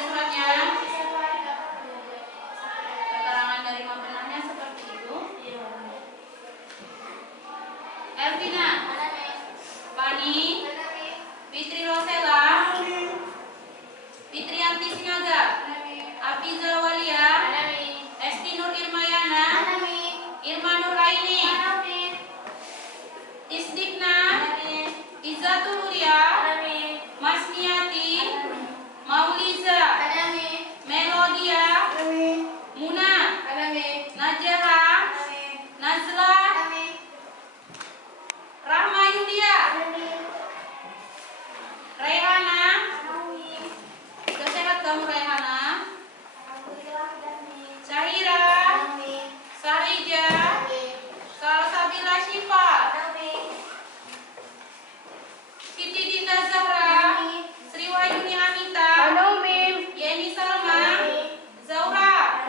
suratnya? Keterangan dari pembenarnya seperti itu. Elvina, Fani, Fitri Rosela, Fitrianti Sinaga, Afiza Walia, Esti Nur Irmayana, Irma Nur Aini, Isdikna, Izatul Huria, Masniati, Mauliza, Melodia, Muna, Najara, Nazla, Rahma Yulia, Rehana. Sudah sehat kamu Rehana? Syahira, Sarija, Salsabila Syifa, Siti Dinda Zahra, Sriwayuni Amita, Yeni Salma, Zaura,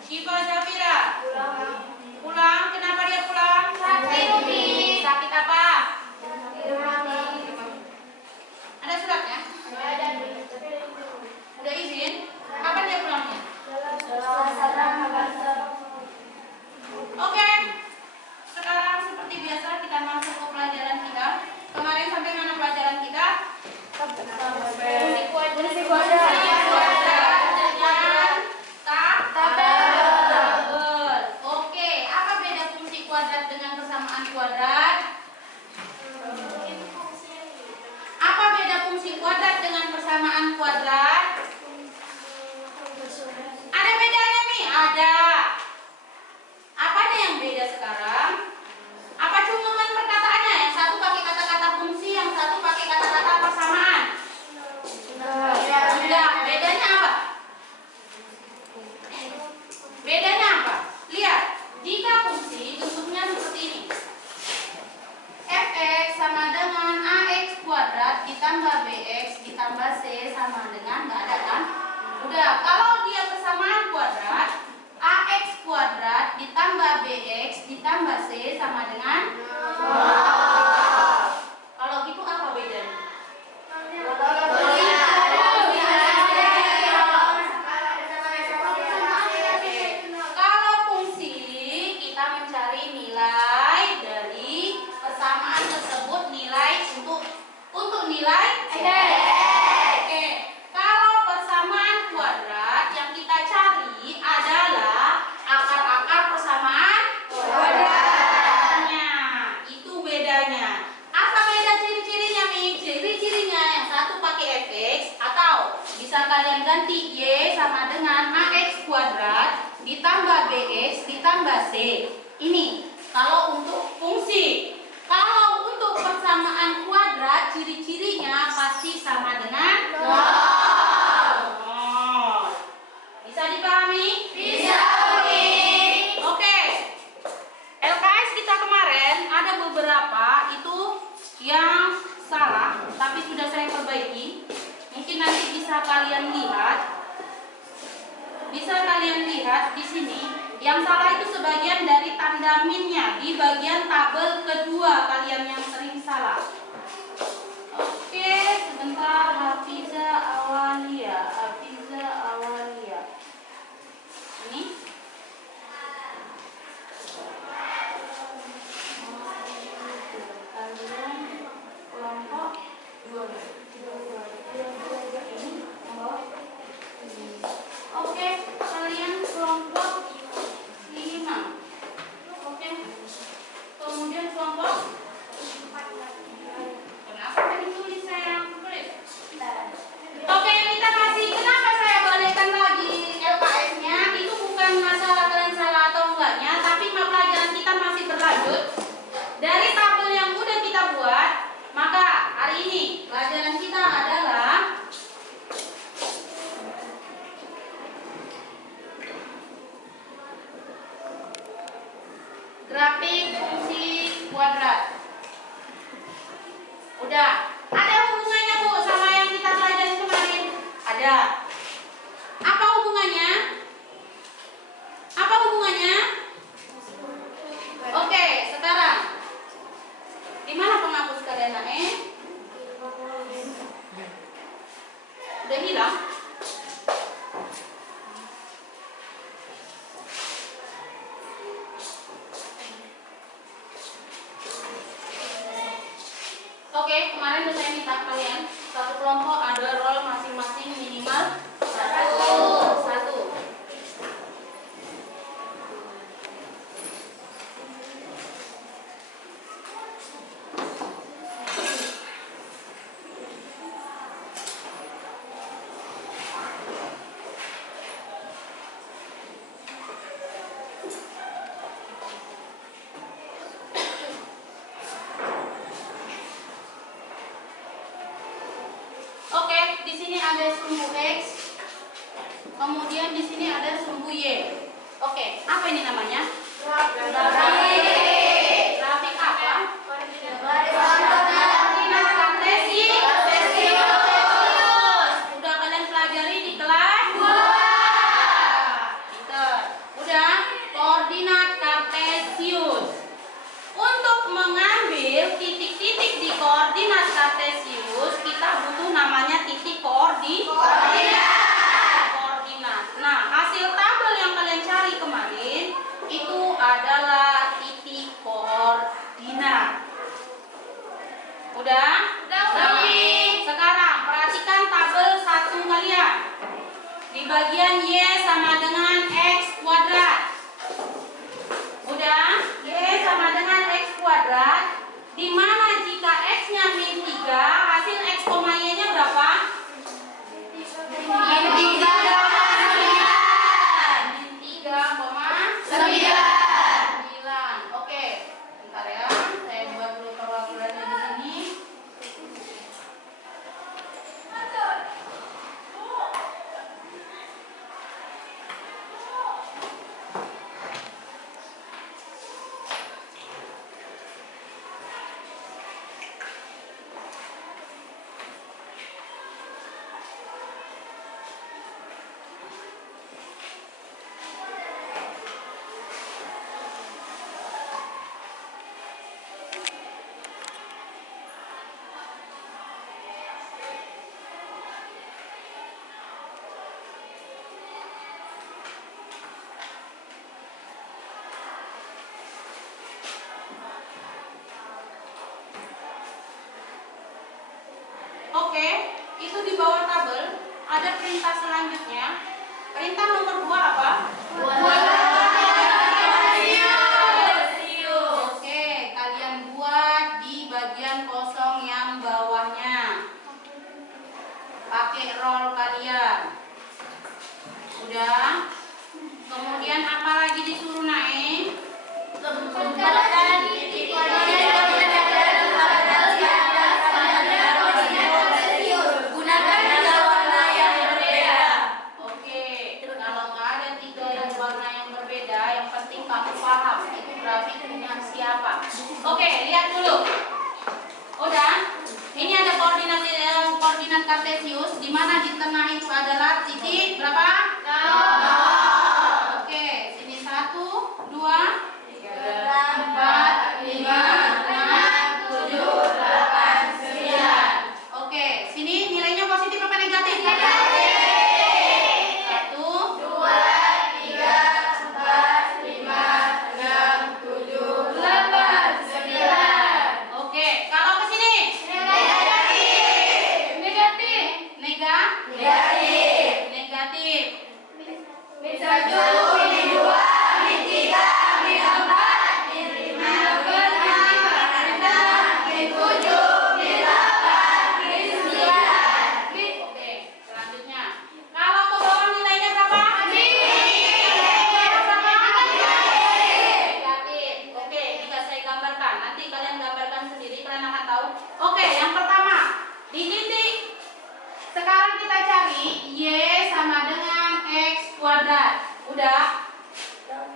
Syifa Zafira. Pulang, kenapa dia pulang? Sakit apa? Ada suratnya? Udah izin? Kapan dia pulangnya? Oke. Sekarang seperti biasa kita masuk ke pelajaran kita. Kemarin sampai mana pelajaran kita? Fungsi kuadrat dengan tabel. Oke, apa beda fungsi kuadrat dengan persamaan kuadrat? Apa beda fungsi kuadrat dengan persamaan kuadrat? Ada bedanya nih? Ada. Apanya yang beda sekarang? Apa cuma perkataannya? Yang satu pakai kata-kata fungsi, yang satu pakai kata-kata persamaan. Enggak. Bedanya apa? Bedanya apa? Lihat, jika fungsi bentuknya seperti ini. Fx sama dengan ax kuadrat ditambah bx ditambah c sama dengan, nggak ada kan? Udah, kalau dia persamaan kuadrat, ax kuadrat ditambah bx ditambah c sama dengan Kalau gitu apa bedanya? Kalau fungsi kita mencari nilai dari persamaan tersebut, nilai untuk nilai Oke. Kalau persamaan kuadrat yang kita cari adalah akar-akar persamaan kuadratnya. Itu bedanya. Apa beda ciri-cirinya nih? Ciri-cirinya yang satu pakai fx atau bisa kalian ganti y sama dengan ax kuadrat ditambah bx ditambah c. Ini kalau untuk fungsi. Kalau untuk persamaan kuadrat ciri-cirinya pasti sama dengan nol. Bisa dipahami? Bisa. Oke. LKS kita kemarin ada beberapa itu yang salah, tapi sudah saya perbaiki. Mungkin nanti bisa kalian lihat. Di sini. Yang salah itu sebagian dari tanda minnya di bagian tabel kedua kalian yang sering salah. Oke, sebentar. Hafiza Awalia. Ini. Kalian kelompok 2. Oke, kalian kelompok 5. Oke. Kemudian kelompok 4. Kenapa tadi tulis saya tulis? Oke, kita kasih ada sumbu X, kemudian di sini ada sumbu Y. Oke, apa ini namanya? Grafik apa? Koordinat kartesius. Udah kalian pelajari di kelas 2. Pinter. Udah, koordinat kartesius. Untuk mengambil titik-titik di koordinat kartesius, kita butuh namanya titik koordinat. Nah, hasil tabel yang kalian cari kemarin itu adalah titik koordinat. Udah? Nah, sekarang perhatikan tabel 1 kalian. Di bagian Y sama dengan X kuadrat. Udah? Y sama dengan X kuadrat. Di mana jika X-nya min 3, hasil X, Y-nya berapa? Min 3,9. Oke, bentar ya. Saya buat dulu perwakilannya di sini. Oke, itu di bawah tabel ada perintah selanjutnya. Perintah nomor 2 apa? Oke, kalian buat di bagian kosong yang bawahnya. Pakai roll kalian. Udah? Kemudian apa lagi disuruh naik? Oke, lihat dulu. Udah? Ini ada koordinat kartesius di mana di tengah itu adalah titik berapa? 0. Oke, sini 1, 2, 3, 4, 5, 6, 7, 8, 9. Oke, sini nilainya positif apa negatif? Negatif. 1, 2, 3, 4, 5, 6, 7, 8, 9. Oke, kalau ke sini negatif. Min 1, min 2, min 3, min 4, min 5, min 6, min 7, min 8, min 9. Oke, selanjutnya. Kalau ke bawah nilainya berapa? Negatif. Oke, bisa saya gambarkan. Nanti kalian gambarkan sendiri, kalian akan tahu. Oke, yang pertama, di titik. Sekarang kita cari Y sama dengan X kuadrat. Udah?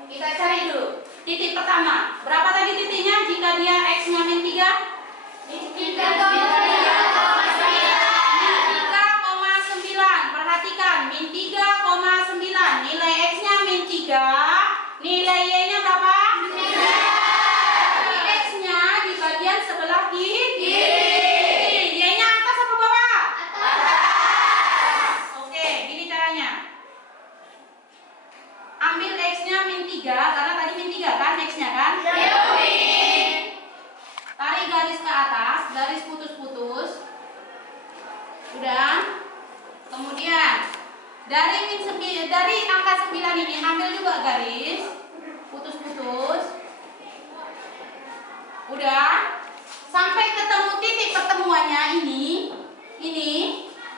Kita cari dulu. Titik pertama. Berapa tadi titiknya jika dia X-nya min 3? Min 3,9. Perhatikan, min 3,9. Nilai X-nya min 3. Nilai Y-nya berapa? X-nya di bagian sebelah kiri. Y-nya atas apa bawah? Gini caranya. Ambil X-nya min 3, karena tadi min 3 kan X-nya kan? Tarik garis ke atas, garis putus-putus. Udah? Kemudian dari angka 9 ini ambil juga garis putus-putus. Udah? Sampai ketemu titik pertemuannya ini.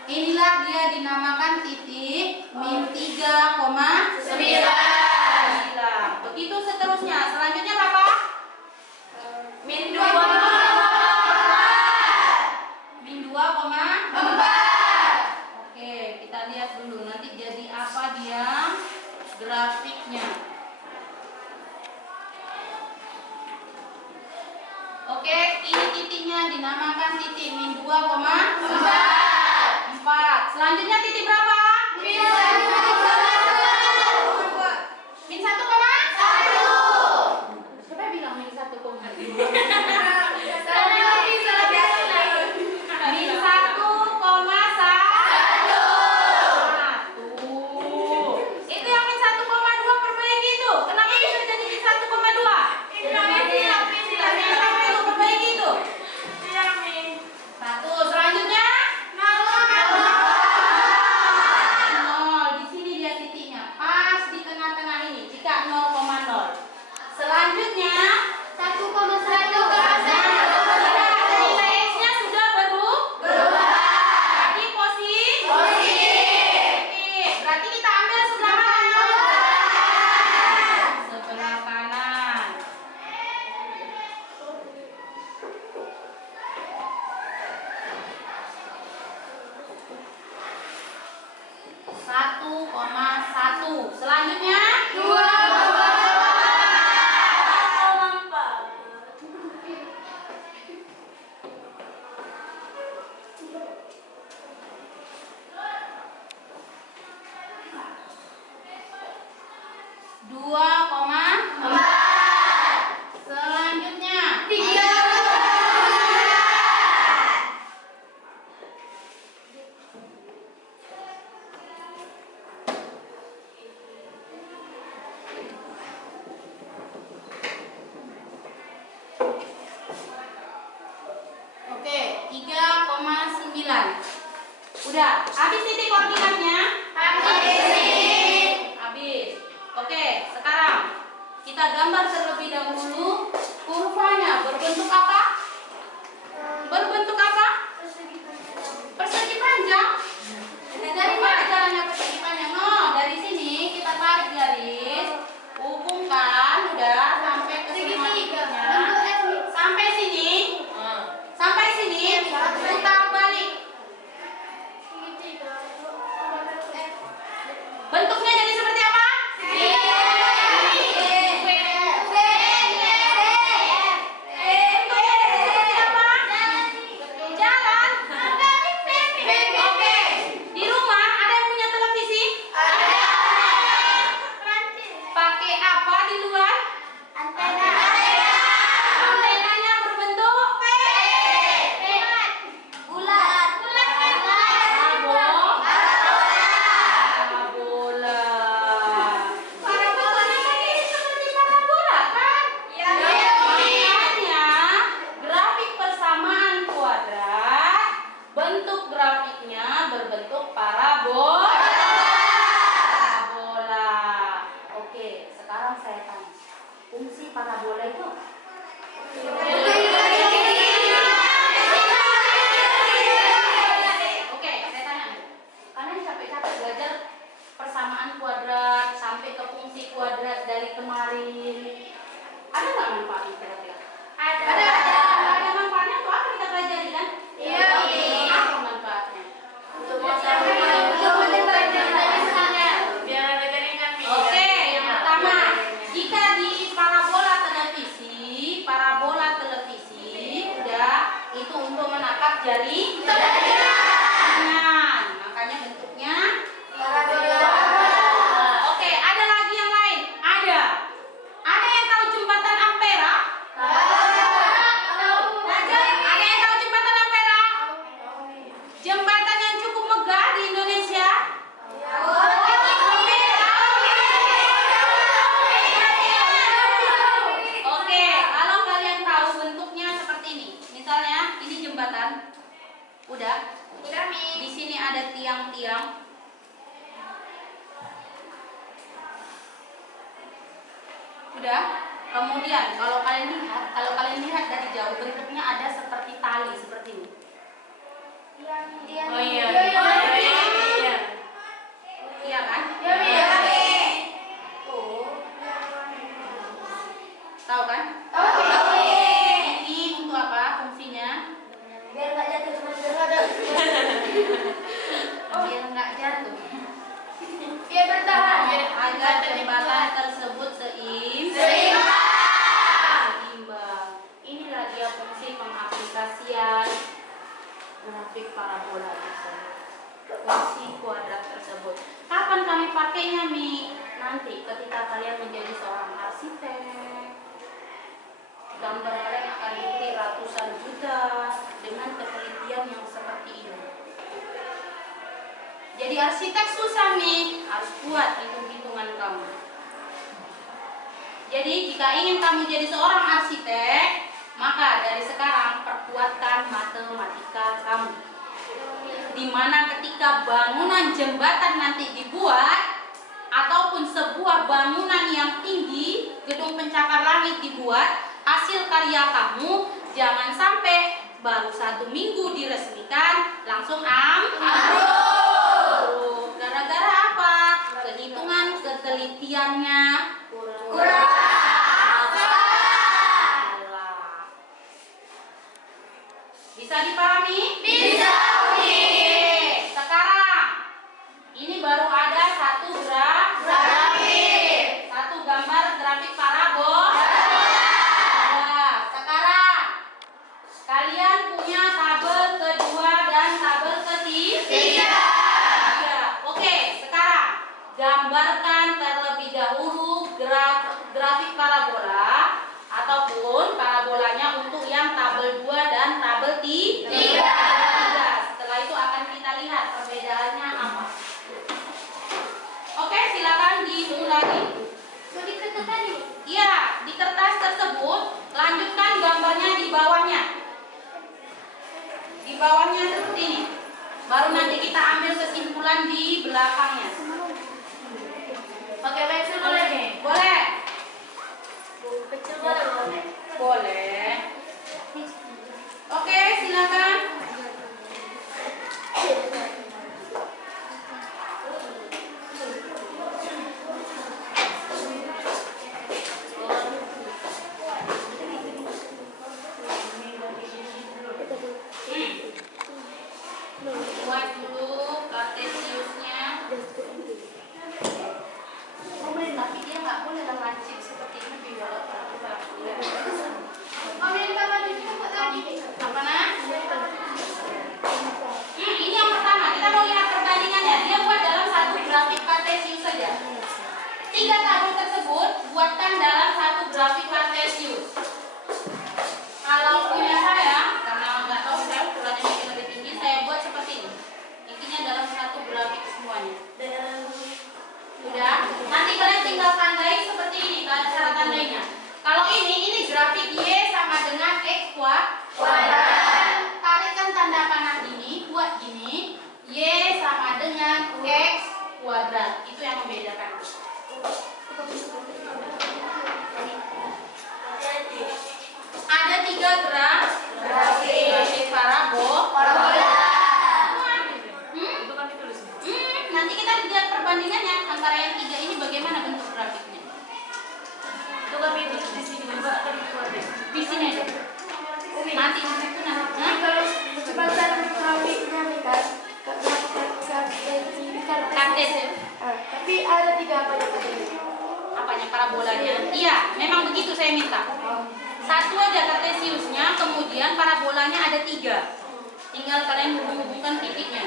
Inilah dia dinamakan titik min 3,9. Begitu seterusnya. Selanjutnya berapa? Min 2,4. Min 2,4. Oke. nanti jadi apa dia grafiknya. Oke, ini titiknya dinamakan titik min 2,4. Selanjutnya titik berapa? Min 1,1. Min 1,1. Siapa bilang min 1,1? Min 1,1. Itu yang min 1,2 perbaiki itu. Kenapa bisa jadi min 1,2? Perbaiki itu. Satu. Selanjutnya 0. Di sini dia titiknya pas di tengah-tengah ini. Jika 0,0. Selanjutnya 1,1. Nilai X-nya sudah berubah. Jadi positif. Berarti kita ambil sebelah mana? Sebelah kanan. Satu koma satu. Selanjutnya 2,4. Selanjutnya 3. Oke, 3,9. Udah, habis titik koordinatnya? Habis. Oke, sekarang kita gambar terlebih dahulu kurvanya berbentuk apa? Berbentuk apa? Persegi panjang. Dari mana caranya persegi panjang? Oh, dari sini kita tarik garis, hubungkan, udah sampai ke semuanya. Sampai sini. Sampai sini, putar balik. Bentuknya jadi seperti apa? Jalan. Oke. Di rumah ada yang punya televisi? Ada. Pakai apa di luar? Antena. Antenanya berbentuk bulat. Parabola. Parabolanya ini seperti parabola kan? Makanya grafik persamaan kuadrat bentuk grafiknya berbentuk parabola. Oke, sekarang saya tanya. Fungsi parabola itu apa? Oke, saya tanya. Kalian capek-capek belajar persamaan kuadrat sampai ke fungsi kuadrat dari kemarin. Ada nggak manfaatnya kira-kira? Ada. Ada manfaatnya untuk apa kita pelajari kan? Iya. Apa manfaatnya? Oke, yang pertama, jika di parabola televisi, udah itu untuk menatap jari tangan. Makanya bentuknya parabola. Oke, ada lagi yang lain? Ada. Ada yang tahu jembatan Ampera? Ada yang tahu jembatan Ampera? Jembatan yang cukup megah di Indonesia? Oke, kalau kalian tahu bentuknya seperti ini. Misalnya, ini jembatan. Udah? Di sini ada tiang-tiang. Udah? Kemudian kalau kalian lihat dari jauh bentuknya ada seperti tali seperti ini. Oh iya. Iya kan? Tahu kan? Ini untuk apa fungsinya? Biar nggak jatuh. Biar nggak jatuh. pakainya Mi nanti ketika kalian menjadi seorang arsitek, gambar kalian akan dibeli ratusan juta dengan ketelitian yang seperti ini. Jadi arsitek susah Mi, harus kuat hitung-hitungan kamu. Jadi jika ingin kamu jadi seorang arsitek, maka dari sekarang perkuatkan matematika kamu. Dimana ketika bangunan jembatan nanti dibuat, ataupun sebuah bangunan yang tinggi, gedung pencakar langit dibuat, hasil karya kamu jangan sampai baru 1 minggu diresmikan langsung ambruk. Gara-gara apa? Kehitungan ketelitiannya kurang. Bisa dipahami? Bisa, Umi. Sekarang ini baru ada satu grafik, satu gambar grafik parabola. Sekarang kalian punya tabel kedua dan tabel ketiga. Oke, sekarang gambarkan terlebih dahulu grafik parabola ataupun parabolanya untuk yang tabel 2 dan tabel 3. Setelah itu akan kita lihat perbedaannya apa. Oke, silakan dimulai. Di kertas tadi? Iya, di kertas tersebut lanjutkan gambarnya di bawahnya. Di bawahnya seperti ini. Baru nanti kita ambil kesimpulan di belakangnya. Pakai pensil boleh nih? Boleh? Kecil boleh? Boleh. Oke, silakan. Buat dulu kartesiusnya. Tapi dia nggak boleh lancip seperti ini di walau apa nah? Ini yang pertama, kita mau lihat perbandingannya. Dia buat dalam satu grafik kartesius saja. 3 tabel tersebut buatkan dalam satu grafik kartesius. Kalau punya saya, karena nggak tahu saya ukurannya mungkin lebih tinggi, saya buat seperti ini. Intinya dalam satu grafik semuanya. Udah, nanti kalian tinggal tandai seperti ini, cara tandainya. Kalau ini grafik Y sama dengan X kuadrat. Tarikan tanda panah ini, buat gini. Y sama dengan X kuadrat. Itu yang membedakan. Ada 3 grafik parabola. Nanti kita lihat perbandingannya antara yang 3 ini bagaimana bentuk grafiknya. Itu kami tulis di sini juga akan dikeluarkan. Di sini aja. Nanti itu nanti. Kalau sebentar grafiknya nih kan, Kartesius. tapi ada 3 apa ya katanya? Apanya parabolanya? Iya, memang begitu saya minta. Satu aja kartesiusnya, kemudian parabolanya ada 3. Tinggal kalian hubung-hubungkan titiknya.